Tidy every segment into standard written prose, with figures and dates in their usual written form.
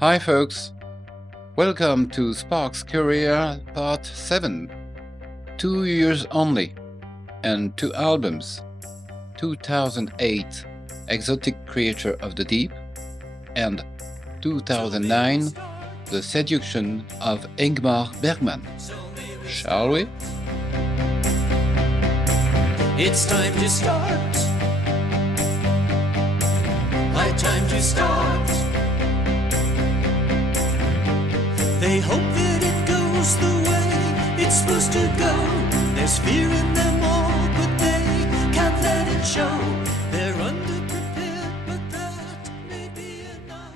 Hi folks, welcome to Sparks Career Part 7. 2 years only and 2 albums. 2008 Exotic Creature of the Deep and 2009 The Seduction of Ingmar Bergman. Shall we? It's time to start. High time to start. They hope that it goes the way it's supposed to go. There's fear in them all, but they can't let it show. They're underprepared, but that may be enough.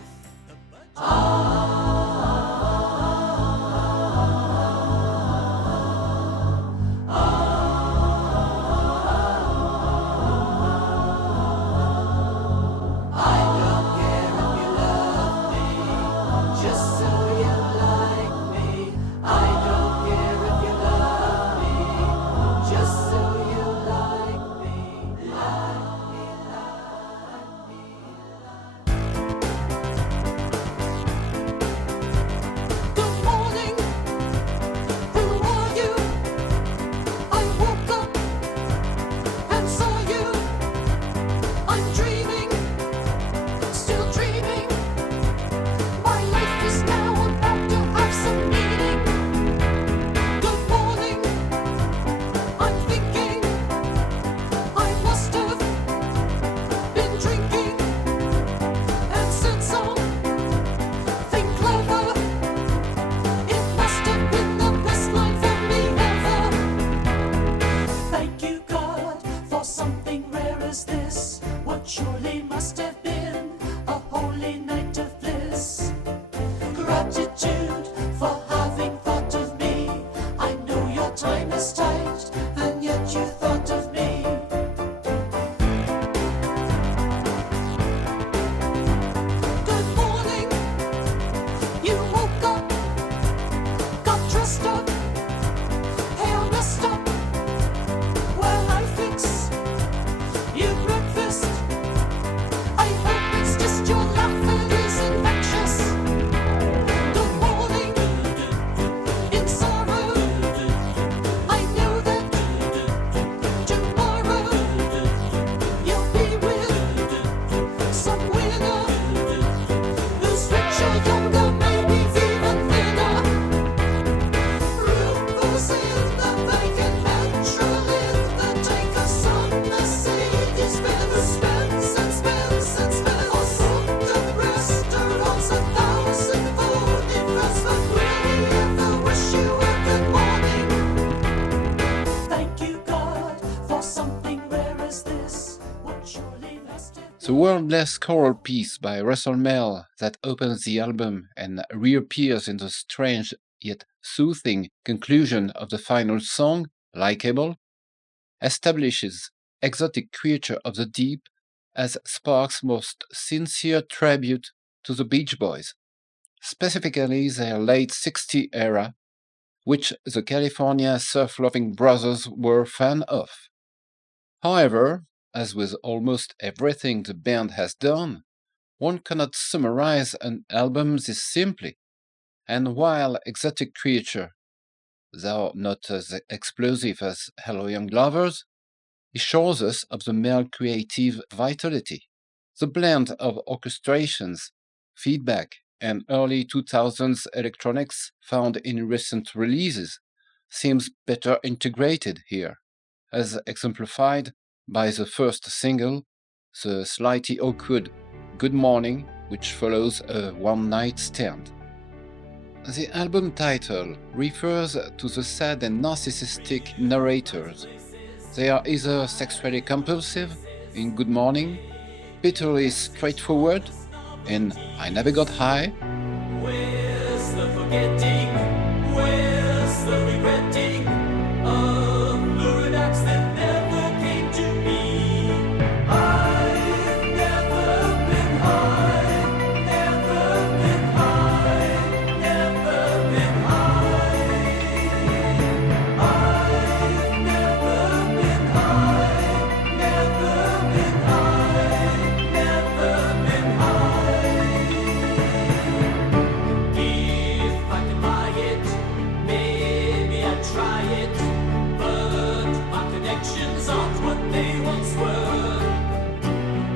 Surely must have been a holy night of bliss. Gratitude for having thought of me. I know your time is tight, and yet you thought of me. Good morning, you woke up, got dressed up, hair messed up. Well, I fix you breakfast. I hope it's just your laugh that is infectious. Good morning, in sorrow. I know that tomorrow you'll be with some winner who's richer, younger, maybe even thinner. Rumors in the vacant petrol in the tanker, some Mercedes Benz spends and spends and spends. Or some restaurants 1,000 food difference, but really ever wish you a good morning. Thank you, God, for something rare as this. What surely must have The wordless choral piece by Russell Mell that opens the album and reappears in the strange yet soothing conclusion of the final song, Likeable, establishes Exotic Creature of the Deep as Sparks' most sincere tribute to the Beach Boys, specifically their late 60s era, which the California surf-loving brothers were fan of. However, as with almost everything the band has done, one cannot summarize an album this simply, and while Exotic Creature, though not as explosive as Hello Young Lovers, assures us of the male creative vitality. The blend of orchestrations, feedback, and early 2000s electronics found in recent releases seems better integrated here, as exemplified by the first single, the slightly awkward Good Morning, which follows a one-night stand. The album title refers to the sad and narcissistic narrators. They are either sexually compulsive in Good Morning, bitterly straightforward in I Never Got High, Where's the forgetting? Where's the regretting of lurid acts that never came to be? I've never been high, never been high, never been high. I've never been high, never been high, never been high.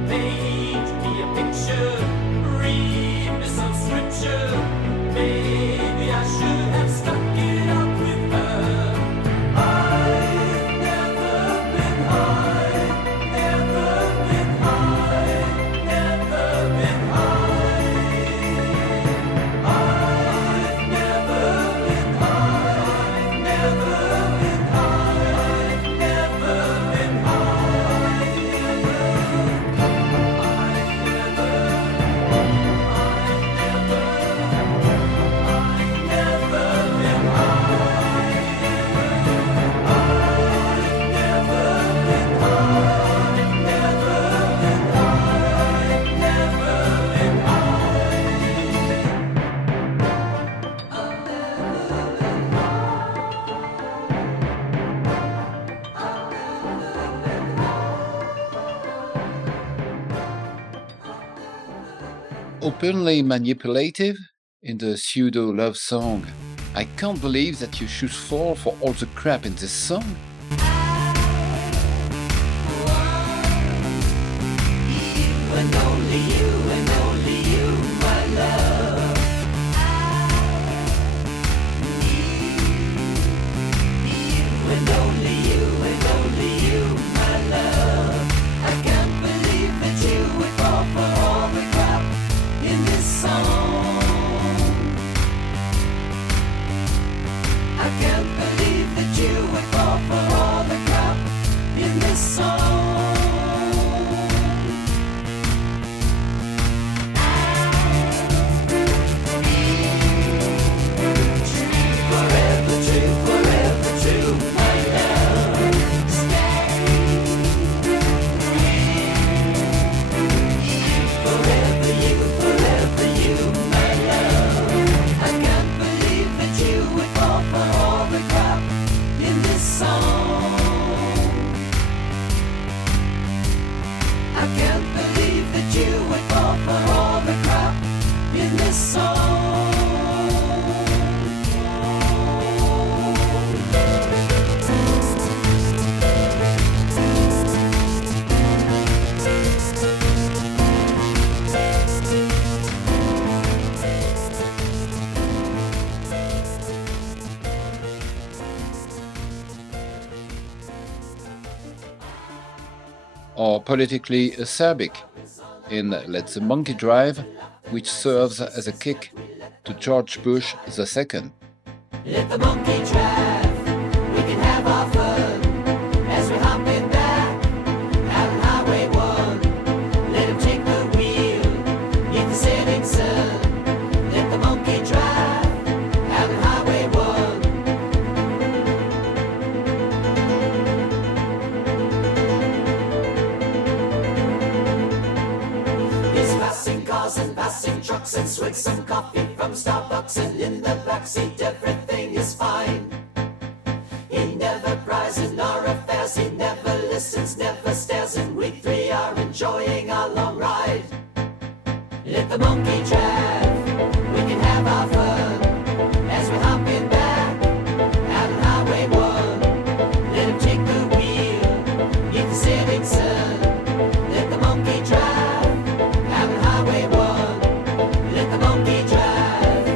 paint me a picture, read me some scripture. Maybe I should have stuck it up with her. I've never been high, never been high, never been high. I've never been high, never been high, never been Openly manipulative in the pseudo love song. I can't believe that you should fall for all the crap in this song. And only you, and only you, my love. And only you, and only you, my love. I can't believe that you would fall for all the crap in this song. I can't believe that you would fall for all the crap in this song. Forever true, my love. Forever you, my love. I can't believe that you would fall for all the crap in this song. I can't believe that you would fall for all the crap in this song. Or politically acerbic in Let the Monkey Drive, which serves as a kick to George Bush II. Let the monkey drive, we can have our fun as we hop in back out on Highway 1. Let him take the wheel, meet the setting sun. Let the monkey drive out on Highway 1. He's passing cars and passing trucks and swigs some coffee from Starbucks, and in the backseat everything is fine. He never pries in our affairs, he never listens, never stares, and we three are enjoying our long ride. Let the monkey drive, we can have our fun as we hop in back out on Highway 1. Let him take the wheel, meet the setting sun. Let the monkey drive out on Highway 1. Let the monkey drive,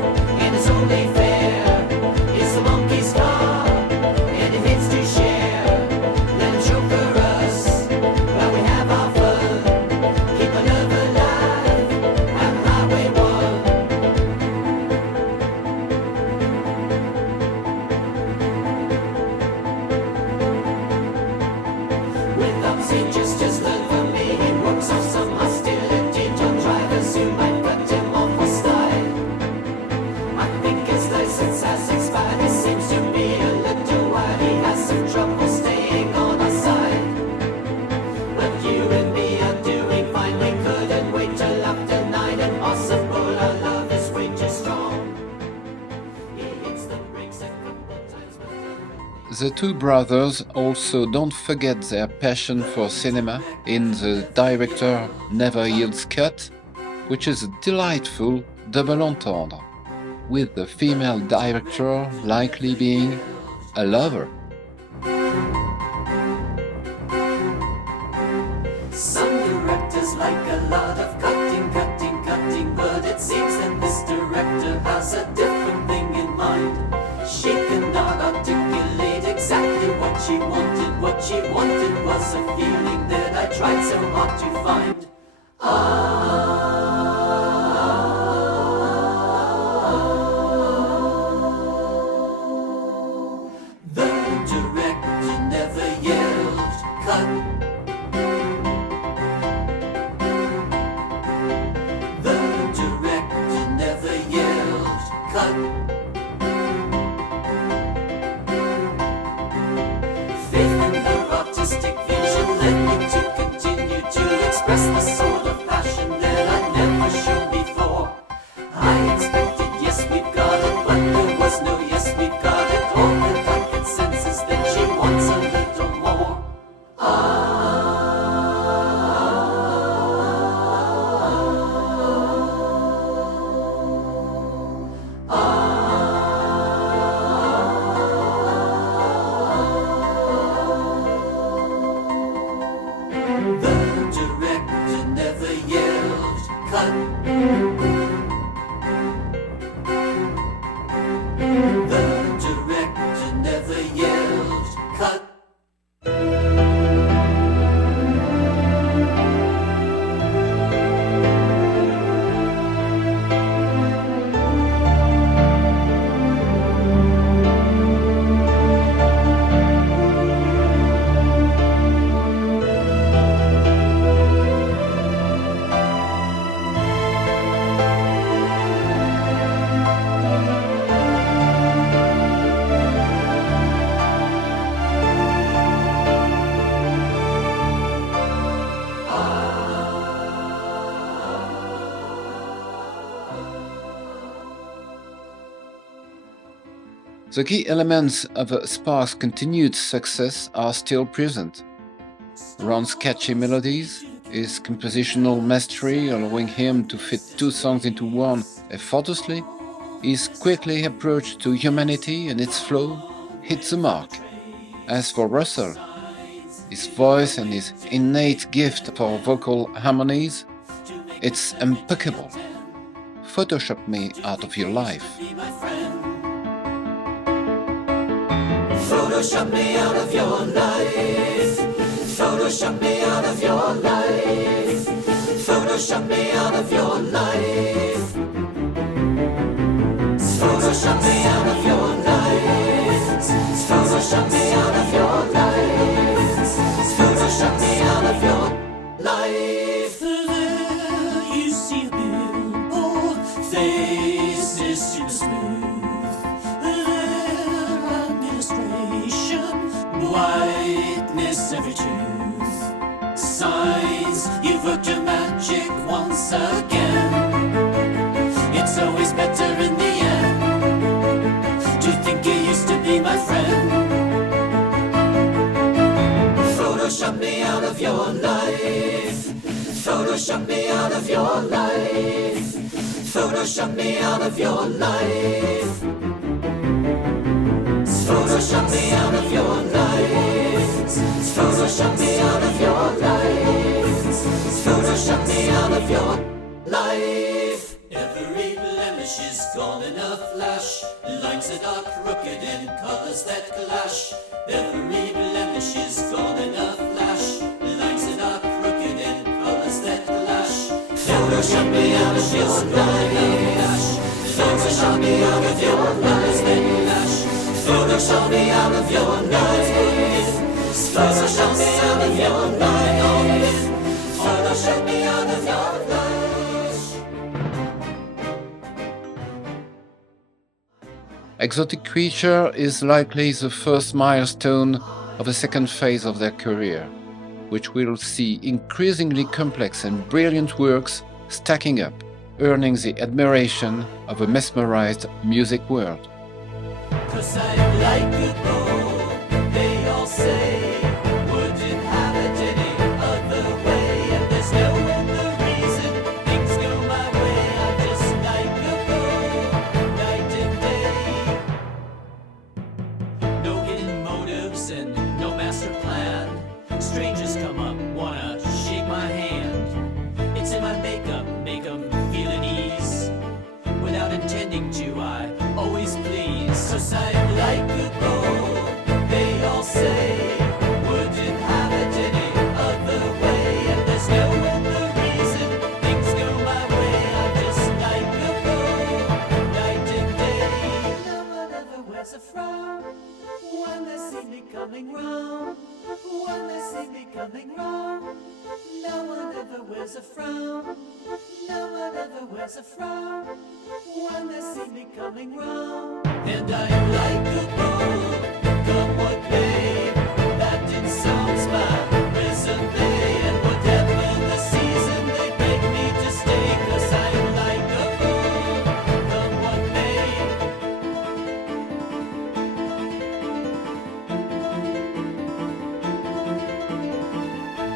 and it's only fair. It's the monkey's car, and it hits to share. Let him chauffeur us while we have our fun. Keep our love alive out on Highway 1. With ups and just learn from me. He works off some hostility to drivers who might cut him off for style. I think his license has expired. He seems to be a little wild. He has some trouble staying on our side. But you and me are doing fine. We couldn't wait till after 9. Impossible, our love is way too strong. He hits the brakes a couple times, but The two brothers also don't forget their passion for cinema in the director Never Yields cut, which is a delightful double entendre, with the female director likely being a lover. some directors like a lot of cutting, cutting, cutting, but it seems that this director has a different thing in mind. She cannot articulate exactly what she wanted. What she wanted was a feeling that I tried so hard to find. The director never yelled, cut. The director never yelled, cut. Faith in her artistic vision led me to continue to express the sort of passion that I'd never shown before. I expected, yes, we've got it, but there was no yes, we've got it. All that I could sense is that she wants a little more. The director never yelled, cut. The director never yelled, cut. The key elements of Sparks' continued success are still present. Ron's catchy melodies, his compositional mastery allowing him to fit two songs into one effortlessly, his quickly approach to humanity and its flow hit the mark. As for Russell, his voice and his innate gift for vocal harmonies, it's impeccable. Photoshop me out of your life. Be my friend. Photoshop me out of your life. Photoshop me out of your life. Photoshop me out of your life. Photoshop me out of your life. Photoshop me out of your life. Photoshop me out of your life. There you see a billboard, faces super smooth. There administration, whiteness every tooth. Signs, you've worked your magic once again. It's always better in the end to think you used to be my friend. Photoshop me out of your life. Photoshop me out of your life. Photoshop me out of your life. Photoshop me out of your life. Photoshop me out of your life. Photoshop me out of your life. Every blemish is gone in a flash. Lines that are crooked and colors that clash. Every blemish is gone in a flash. Lines that are crooked and colors that clash. Photoshop me out of your life. Photoshop me out of your life. Photoshop me out of your life. Photoshop me out of your life. Photoshop me out of your life. Exotic Creature is likely the first milestone of the second phase of their career, which will see increasingly complex and brilliant works stacking up, earning the admiration of a mesmerized music world. 'Cause I'm like a bow, they all say. Wouldn't have it any other way. And there's no other reason things go my way. I'm just like a bow, night and day. No hidden motives and no master plan. Strangers come up, wanna shake my hand. coming round, when they see me coming round, no one ever wears a frown. No one ever wears a frown when they see me coming round. And I am like a bull, come what may. That in sounds my resume, and whatever the season they beg me to stay, 'cause I am like a bull, come what may.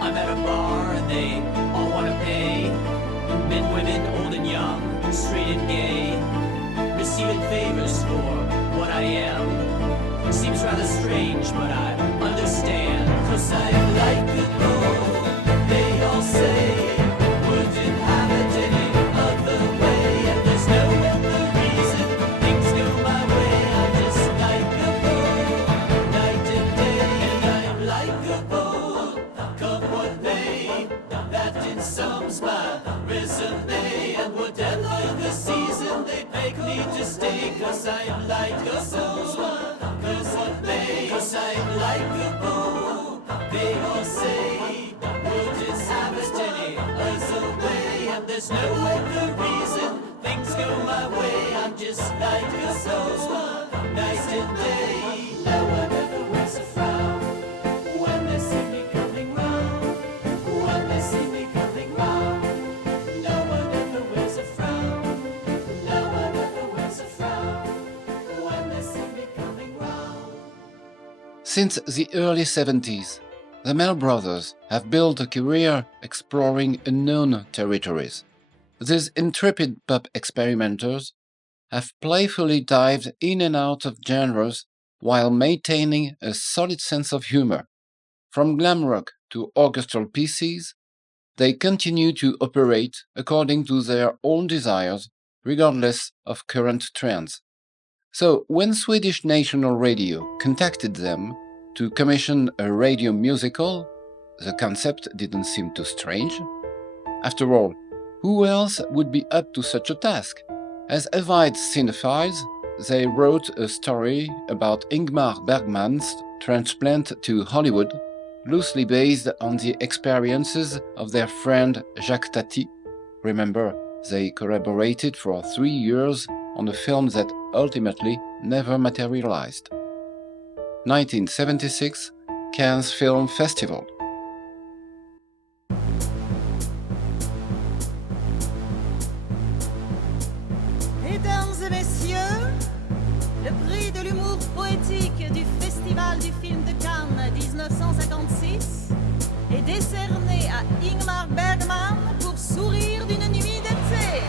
I'm at a bar and they all wanna pay. Men, women, old and young, straight and gay, receiving favors for what I am. Seems rather strange, but I understand, 'cause I'm like a bull, they all say. Wouldn't have it any other way, and there's no other reason things go my way. I'm just like a bull, night and day. And I'm like a bull, come what may. That in sums my resume, and whatever the season they beg me to stay, 'cause I'm like a bull, 'cause what may. 'Cause I'm like a bull, they all say. Wouldn't have it any other way, and there's no other reason things go my way. I'm just like a bull, night and day. No one ever wears a frown when they see me coming round. When they see me coming round, no one ever wears a frown. No one ever wears a frown when they see me coming round. Since the early 70s, the Mel brothers have built a career exploring unknown territories. These intrepid pop experimenters have playfully dived in and out of genres while maintaining a solid sense of humor. From glam rock to orchestral pieces, they continue to operate according to their own desires, regardless of current trends. So, when Swedish National Radio contacted them to commission a radio musical, the concept didn't seem too strange. After all, who else would be up to such a task? As avid cinephiles, they wrote a story about Ingmar Bergman's transplant to Hollywood, loosely based on the experiences of their friend Jacques Tati. Remember, they collaborated for 3 years on a film that ultimately never materialized. 1976, Cannes Film Festival. Mesdames et messieurs, le prix de l'humour poétique du Festival du film de Cannes 1956 est décerné à Ingmar Bergman pour Sourire d'une nuit d'été.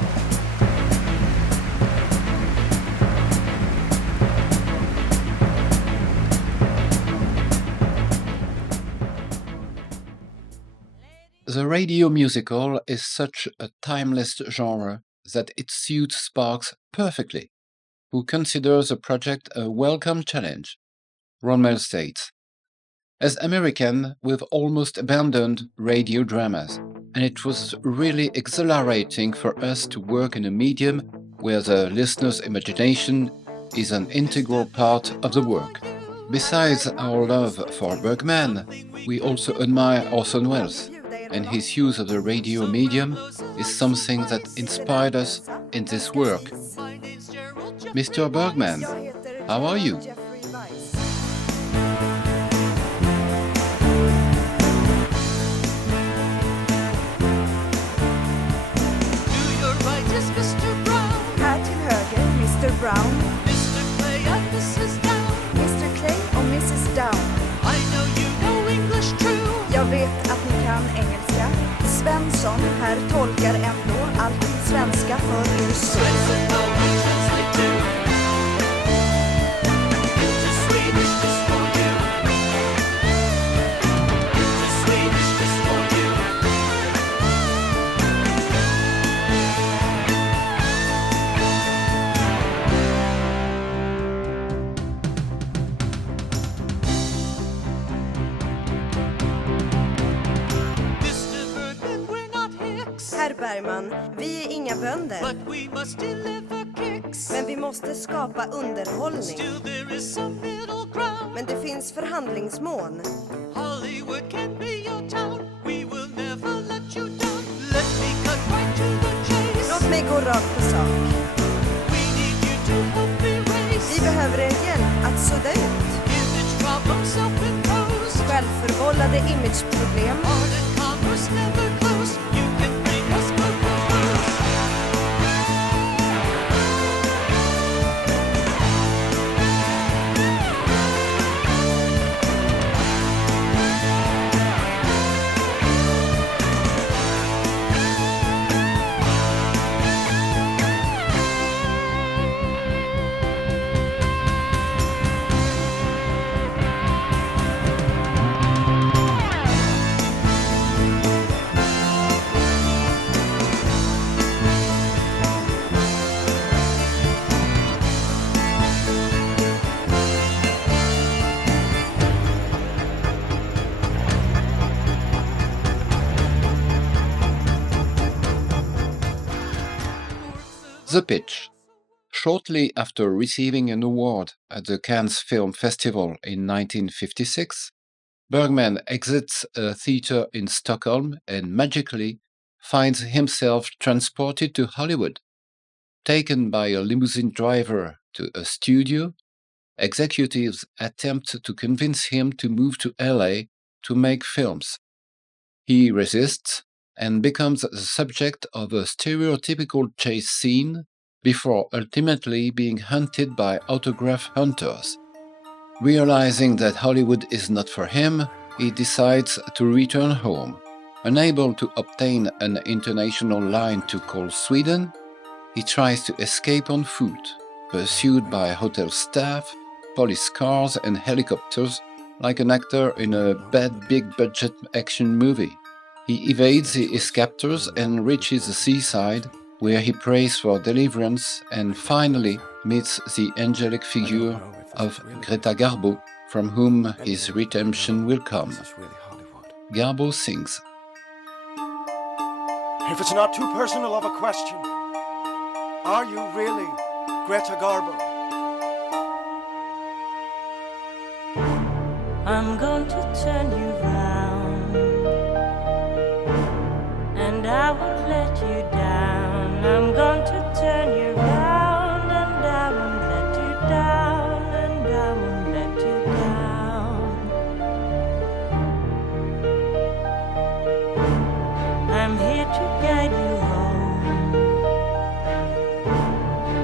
The radio musical is such a timeless genre that it suits Sparks perfectly, who considers the project a welcome challenge. Rommel states, "As American, we've almost abandoned radio dramas, and it was really exhilarating for us to work in a medium where the listener's imagination is an integral part of the work. Besides our love for Bergman, we also admire Orson Welles, and his use of the radio medium is something that inspired us in this work. Mr. Bergman, how are you?" To your right is Mr. Brown, Här till höger, Mr. Brown, Mr. Clay and Mrs. Down. Mr. Clay och Mrs. Down. I know you know English true. Jag vet att ni kan engelska. Svensson här tolkar ändå alltid svenska för er skull. Listen how we translate to. Into Swedish just for you. Into Swedish just for you. Mr. Bergman, we're not hicks, Herr Bergman, vi är inga bönder. but we must deliver kicks. lyx. Men vi måste skapa underhållning. Still there is some middle ground. Men det finns förhandlingsmål. Hollywood can be your town. We will never let you down. Let me cut right to the chase. Låt mig gå rakt på sak. We need you to help erase. Vi behöver er hjälp att sudda ut Image problems self-imposed. självförvållade imageproblem. Art and commerce never close. You can bring us purple rose. The pitch. Shortly after receiving an award at the Cannes Film Festival in 1956, Bergman exits a theater in Stockholm and magically finds himself transported to Hollywood. Taken by a limousine driver to a studio, executives attempt to convince him to move to LA to make films. He resists and becomes the subject of a stereotypical chase scene before ultimately being hunted by autograph hunters. Realizing that Hollywood is not for him, he decides to return home. Unable to obtain an international line to call Sweden, he tries to escape on foot, pursued by hotel staff, police cars and helicopters, like an actor in a bad big-budget action movie. He evades his captors and reaches the seaside, where he prays for deliverance and finally meets the angelic figure of Greta Garbo, from whom his redemption will come. Garbo sings. If it's not too personal of a question, are you really Greta Garbo? I'm going to turn you round, and I won't let you down. I'm going to turn you round, and I won't let you down, and I won't let you down. I'm here to guide you home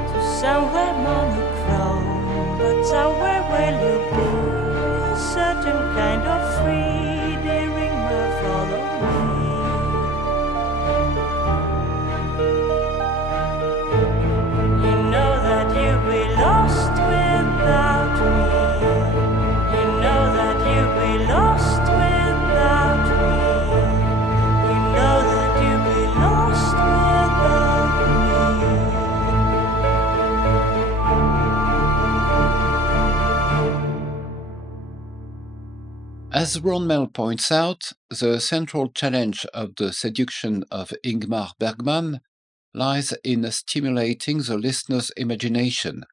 to somewhere monochrome, but somewhere where you'll be a certain kind of free, dear Ingmar, follow me. You know that you'll be lost without me. You know that you'll be lost without me. You know that you'll be lost without me. As Ronmel points out, the central challenge of the Seduction of Ingmar Bergman lies in stimulating the listener's imagination,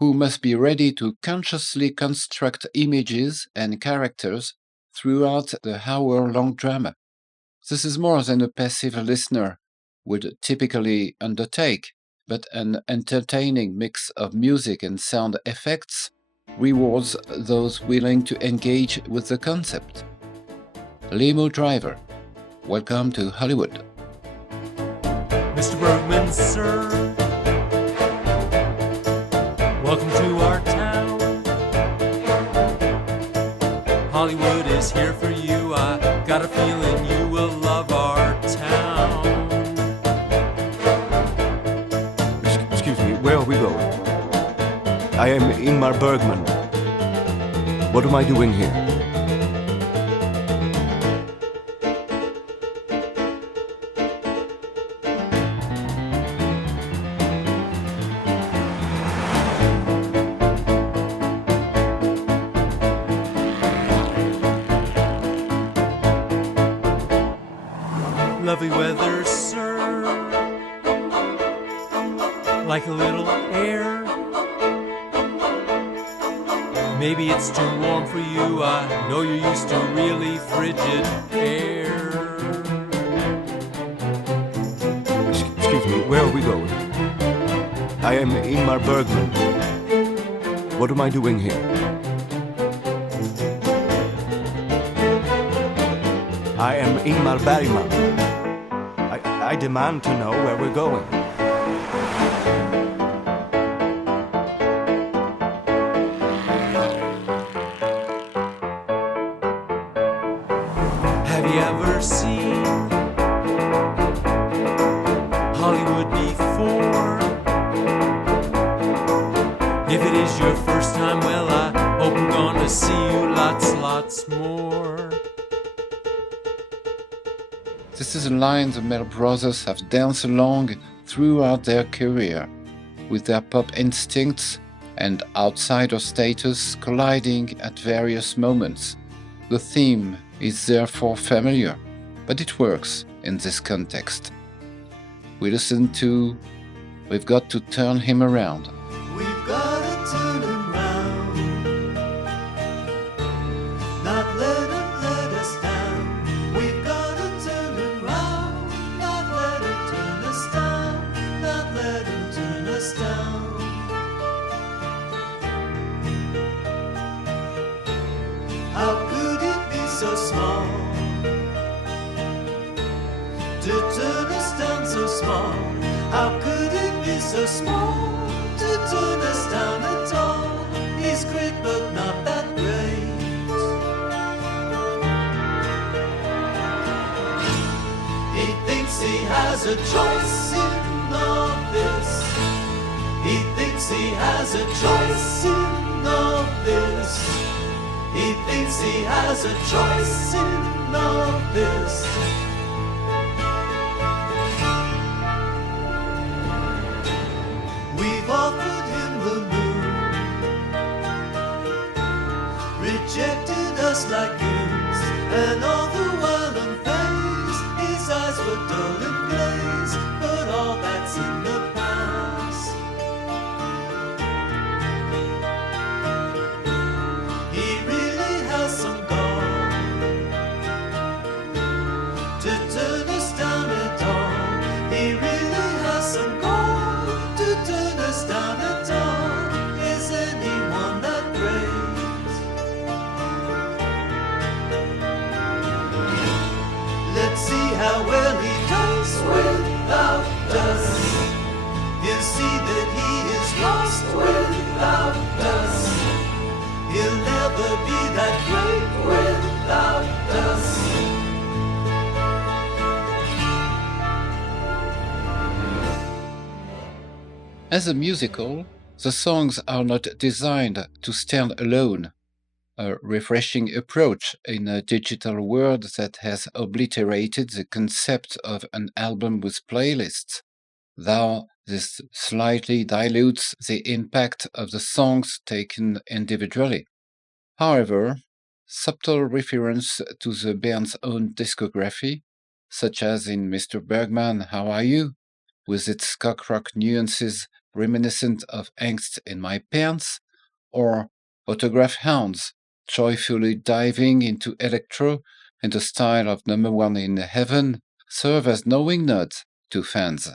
who must be ready to consciously construct images and characters throughout the hour-long drama. This is more than a passive listener would typically undertake, but an entertaining mix of music and sound effects rewards those willing to engage with the concept. Limo driver, welcome to Hollywood. Mr. Bergman, sir, welcome to our town. Hollywood is here for you. I got a feeling you will love our town. Excuse me, where are we going? I am Ingmar Bergman. What am I doing here? Lovely weather, sir, like a little air. Maybe it's too warm for you, I know you're used to really frigid air. Excuse me, where are we going? I am Ingmar Bergman. What am I doing here? I am Ingmar Bergman. I demand to know where we're going. Have you ever seen Hollywood before? If it is your first time, well, I hope I'm gonna see you lots more. This is a line the Mel brothers have danced along throughout their career, with their pop instincts and outsider status colliding at various moments. The theme is therefore familiar, but it works in this context. We listen to We've Got to Turn Him Around. We've gotta turn him round, not let him let us down. We've gotta turn him round, not let him turn us down, not let him turn us down. How could it be so small to turn us down so small? How could it be so small to turn us down at all? He's great but not that great. He thinks he has a choice in all this. He thinks he has a choice in all this. He thinks he has a choice in all this. We've offered him the moon, rejected us like goons, and all the while unfazed, his eyes were dull and glazed, but all that's in the past. He really has some gall to turn us down at all. He really has some gall to turn us down at all. Is anyone that great? Let's see how well he does without us. You see that he is lost without us. He'll never be that great without us. As a musical, the songs are not designed to stand alone, a refreshing approach in a digital world that has obliterated the concept of an album with playlists, though this slightly dilutes the impact of the songs taken individually. However, subtle reference to the band's own discography, such as in Mr. Bergman, How Are You?, with its cock rock nuances reminiscent of Angst in My Pants, or Autograph Hounds, joyfully diving into electro in the style of Number One in Heaven, serve as knowing nods to fans.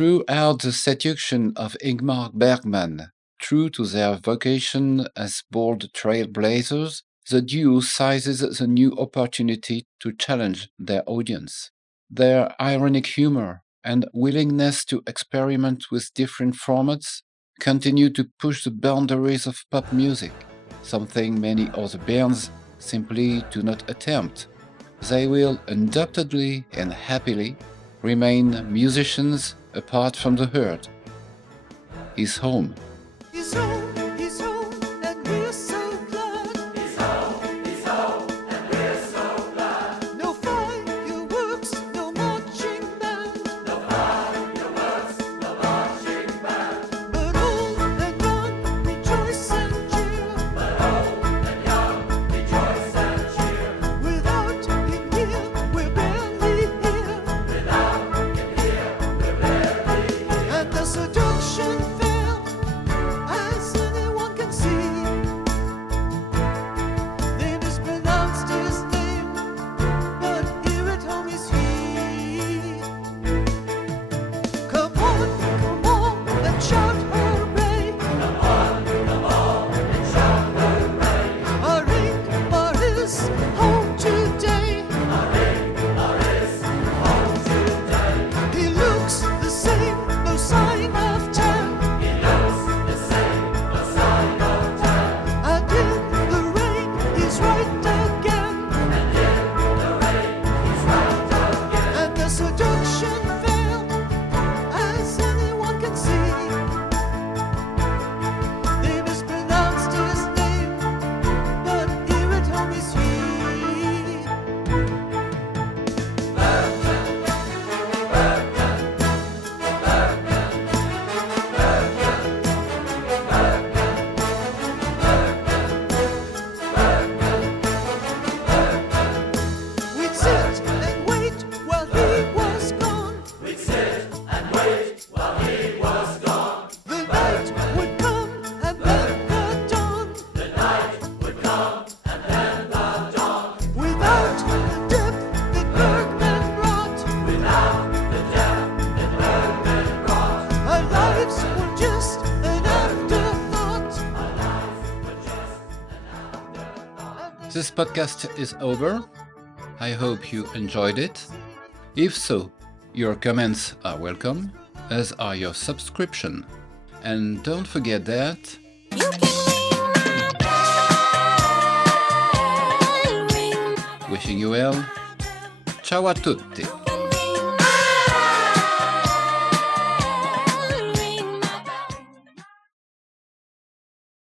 Throughout the Seduction of Ingmar Bergman, true to their vocation as bold trailblazers, the duo seizes the new opportunity to challenge their audience. Their ironic humor and willingness to experiment with different formats continue to push the boundaries of pop music, something many other bands simply do not attempt. They will undoubtedly and happily remain musicians apart from the herd. His home. He's home, and we're so glad. He's home, and we're so glad. No fireworks, no marching band. No fireworks, no marching band. But old and young rejoice and cheer. But old and young rejoice and cheer. Without him here, we're barely here. Without him here, we're barely here. And the seduction failed, as anyone can see. They mispronounced his name, but here at home is he. Come on, and shout hooray. Come on, and shout hooray. Our Ingmar is home today. Our Ingmar is home today. He looks the same, no sign of tan. He looks the same, no sign of tan. And in the rain, he's right again. And in the rain, he's right again. And the seduction failed, as anyone can see. They mispronounced his name, but here at home is he. We'd sit and wait while he was gone. We'd sit and wait while he was gone. The night would come and then the dawn. The night would come and then the dawn. Without the depth that Bergman brought. Without the depth that Bergman brought. Our lives were just an afterthought. Our lives were just an afterthought. This podcast is over. I hope you enjoyed it. If so, your comments are welcome, as are your subscription. And don't forget that You can ring my bell, ring wishing you well. Ciao a tutti.